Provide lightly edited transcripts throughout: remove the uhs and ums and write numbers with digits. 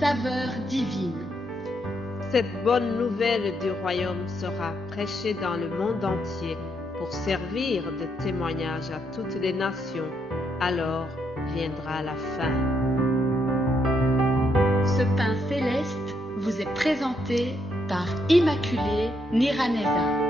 saveur divine. Cette bonne nouvelle du royaume sera prêchée dans le monde entier pour servir de témoignage à toutes les nations. Alors viendra la fin. Ce pain céleste vous est présenté par Immaculée Niraneza.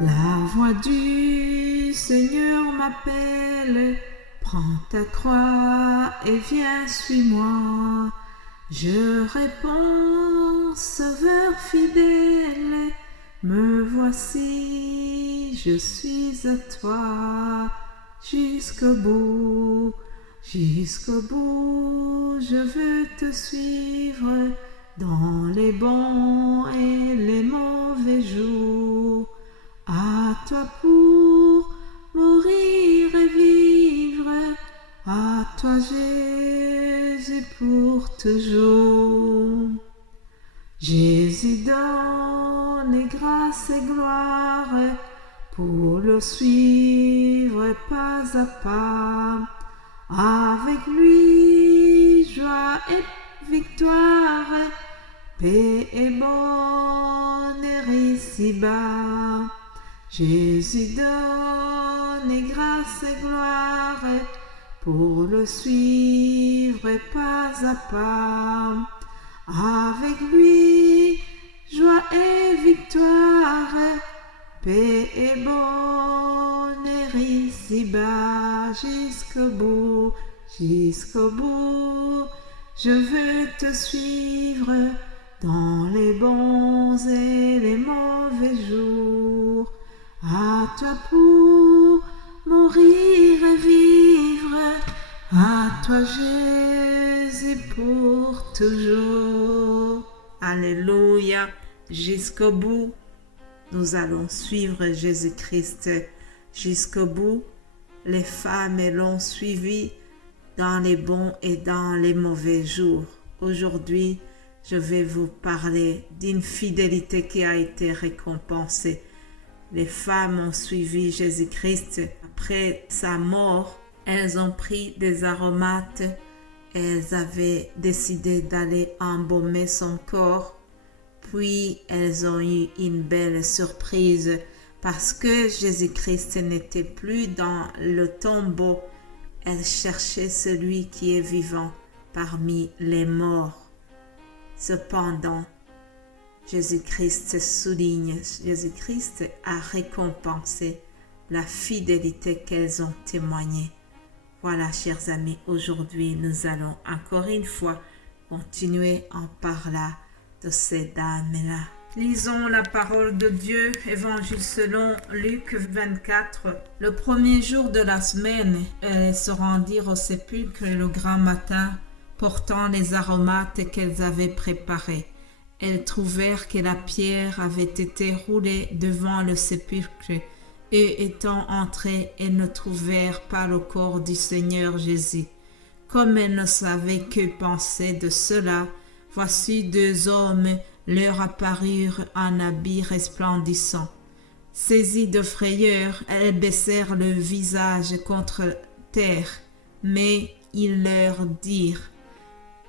La voix du Seigneur m'appelle, prends ta croix et viens, suis-moi. Je réponds, Sauveur fidèle, me voici, je suis à toi, jusqu'au bout, je veux te suivre dans les bons et les mauvais jours. À toi pour mourir et vivre, à toi Jésus pour toujours. Jésus donne grâce et gloire, pour le suivre pas à pas. Avec lui, joie et victoire, paix et bonheur ici-bas. Jésus donne grâce et gloire, pour le suivre pas à pas. Avec lui, joie et victoire, paix et bonheur ici-bas, jusqu'au bout, je veux te suivre dans les bons et les mauvais jours. À toi pour mourir et vivre, à toi Jésus pour toujours. Alléluia, jusqu'au bout. Nous allons suivre Jésus-Christ jusqu'au bout. Les femmes l'ont suivi dans les bons et dans les mauvais jours. Aujourd'hui, je vais vous parler d'une fidélité qui a été récompensée. Les femmes ont suivi Jésus-Christ après sa mort. Elles ont pris des aromates. Elles avaient décidé d'aller embaumer son corps. Puis elles ont eu une belle surprise parce que Jésus-Christ n'était plus dans le tombeau. Elles cherchaient celui qui est vivant parmi les morts. Cependant, Jésus-Christ a récompensé la fidélité qu'elles ont témoignée. Voilà, chers amis, aujourd'hui, nous allons encore une fois continuer en parlant de ces dames-là. Lisons la parole de Dieu, Évangile selon Luc 24. Le premier jour de la semaine, elles se rendirent au sépulcre le grand matin, portant les aromates qu'elles avaient préparés. Elles trouvèrent que la pierre avait été roulée devant le sépulcre, et étant entrées, elles ne trouvèrent pas le corps du Seigneur Jésus. Comme elles ne savaient que penser de cela, voici deux hommes leur apparurent en habits resplendissants. Saisies de frayeur, elles baissèrent le visage contre terre, mais ils leur dirent: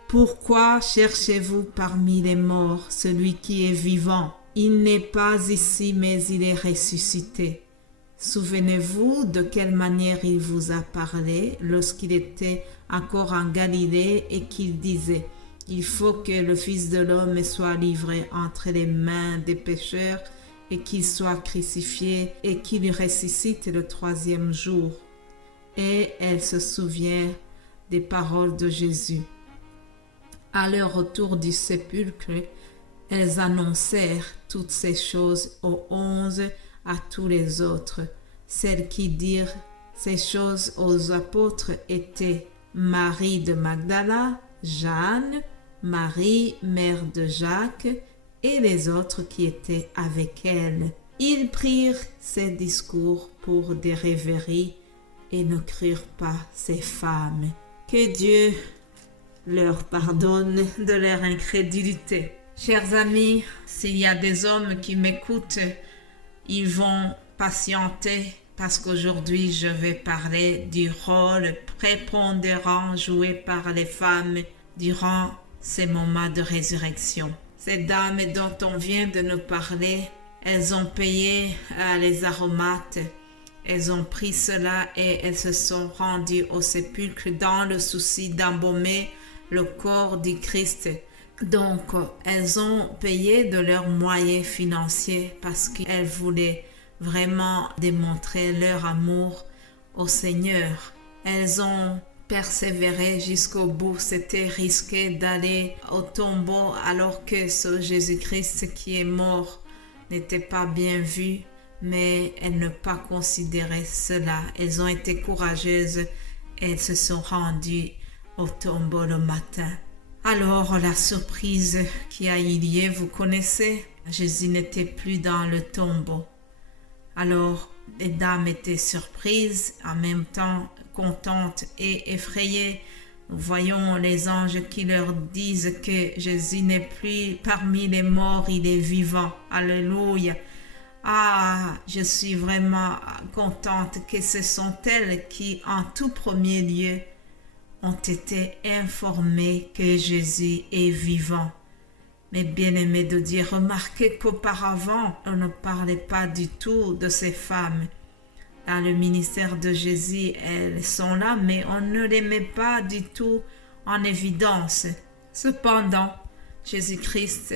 Pourquoi cherchez-vous parmi les morts celui qui est vivant? Il n'est pas ici, mais il est ressuscité. Souvenez-vous de quelle manière il vous a parlé lorsqu'il était encore en Galilée et qu'il disait: Il faut que le Fils de l'homme soit livré entre les mains des pécheurs et qu'il soit crucifié et qu'il ressuscite le troisième jour. Et elles se souvinrent des paroles de Jésus. À leur retour du sépulcre, elles annoncèrent toutes ces choses aux 11 à tous les autres. Celles qui dirent ces choses aux apôtres étaient Marie de Magdala, Jeanne, Marie, mère de Jacques, et les autres qui étaient avec elle. Ils prirent ces discours pour des rêveries et ne crurent pas ces femmes. Que Dieu leur pardonne de leur incrédulité. Chers amis, s'il y a des hommes qui m'écoutent, ils vont patienter parce qu'aujourd'hui je vais parler du rôle prépondérant joué par les femmes durant ces moments de résurrection. Ces dames dont on vient de nous parler, elles ont payé les aromates, elles ont pris cela et elles se sont rendues au sépulcre dans le souci d'embaumer le corps du Christ. Donc, elles ont payé de leurs moyens financiers parce qu'elles voulaient vraiment démontrer leur amour au Seigneur. Elles ont persévéré jusqu'au bout. C'était risqué d'aller au tombeau alors que ce Jésus-Christ qui est mort n'était pas bien vu, mais elles n'ont pas considéré cela. Elles ont été courageuses. Elles se sont rendues au tombeau le matin. Alors, la surprise qui a eu lieu, vous connaissez, Jésus n'était plus dans le tombeau. Alors, les dames étaient surprises, en même temps contentes et effrayées. Nous voyons les anges qui leur disent que Jésus n'est plus parmi les morts, il est vivant. Alléluia. Ah, je suis vraiment contente que ce sont elles qui, en tout premier lieu, ont été informées que Jésus est vivant. Mais bien aimé de Dieu, remarquez qu'auparavant, on ne parlait pas du tout de ces femmes. Dans le ministère de Jésus, elles sont là, mais on ne les met pas du tout en évidence. Cependant, Jésus-Christ,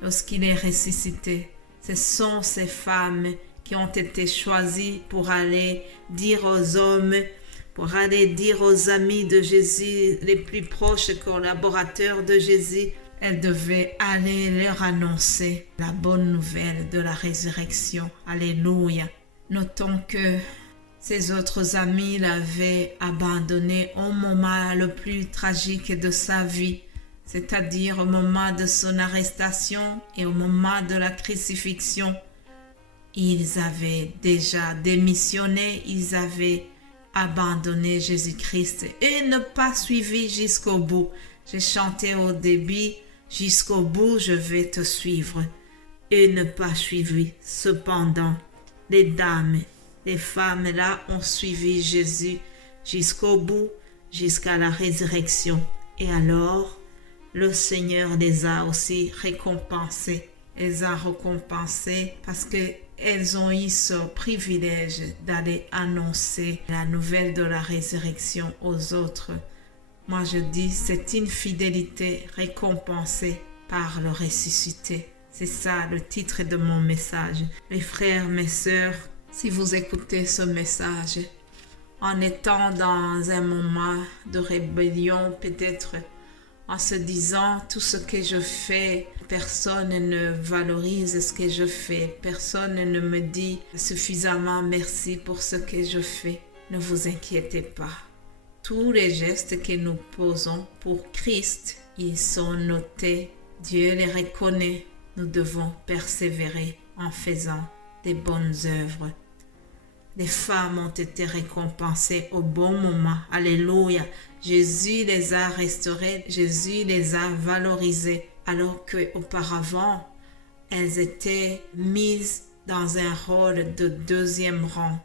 lorsqu'il est ressuscité, ce sont ces femmes qui ont été choisies pour aller dire aux hommes, pour aller dire aux amis de Jésus, les plus proches collaborateurs de Jésus, elles devaient aller leur annoncer la bonne nouvelle de la résurrection. Alléluia. Notons que ses autres amis l'avaient abandonné au moment le plus tragique de sa vie, c'est-à-dire au moment de son arrestation et au moment de la crucifixion. Ils avaient déjà démissionné, ils avaient abandonné Jésus-Christ et ne pas suivi jusqu'au bout. J'ai chanté au début, jusqu'au bout je vais te suivre, et ne pas suivi. Cependant, les dames, les femmes là ont suivi Jésus jusqu'au bout, jusqu'à la résurrection. Et alors, le Seigneur les a aussi récompensées. Les a récompensées parce qu'elles ont eu ce privilège d'aller annoncer la nouvelle de la résurrection aux autres. Moi je dis, c'est une fidélité récompensée par le ressuscité. C'est ça le titre de mon message. Mes frères, mes sœurs, si vous écoutez ce message, en étant dans un moment de rébellion, peut-être en se disant tout ce que je fais, personne ne valorise ce que je fais, personne ne me dit suffisamment merci pour ce que je fais. Ne vous inquiétez pas. Tous les gestes que nous posons pour Christ, ils sont notés. Dieu les reconnaît. Nous devons persévérer en faisant des bonnes œuvres. Les femmes ont été récompensées au bon moment. Alléluia. Jésus les a restaurées, Jésus les a valorisées, alors qu'auparavant, elles étaient mises dans un rôle de deuxième rang.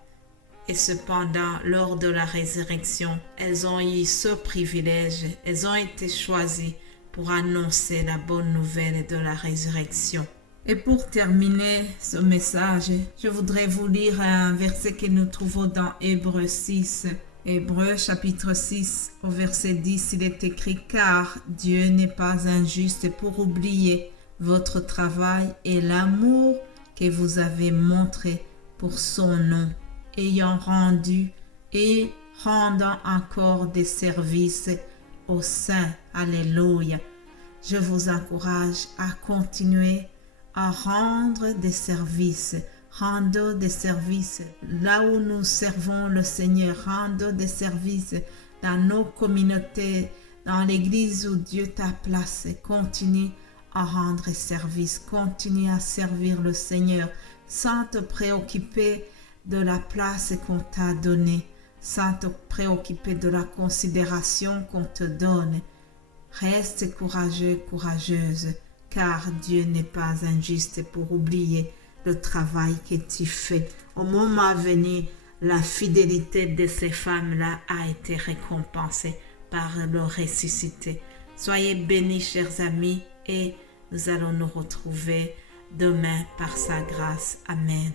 Et cependant, lors de la résurrection, elles ont eu ce privilège, elles ont été choisies pour annoncer la bonne nouvelle de la résurrection. Et pour terminer ce message, je voudrais vous lire un verset que nous trouvons dans Hébreux 6. Hébreux chapitre 6 au verset 10, il est écrit « Car Dieu n'est pas injuste pour oublier votre travail et l'amour que vous avez montré pour son nom, ayant rendu et rendant encore des services aux saints. » Alléluia. Je vous encourage à continuer à rendre des services. Rendons des services là où nous servons le Seigneur. Rendons des services dans nos communautés, dans l'église où Dieu t'a placé. Continue à rendre service. Continue à servir le Seigneur sans te préoccuper de la place qu'on t'a donnée, sans te préoccuper de la considération qu'on te donne. Reste courageux, courageuse, car Dieu n'est pas injuste pour oublier le travail que tu fais. Au moment venu, la fidélité de ces femmes-là a été récompensée par le ressuscité. Soyez bénis, chers amis, et nous allons nous retrouver demain par sa grâce. Amen.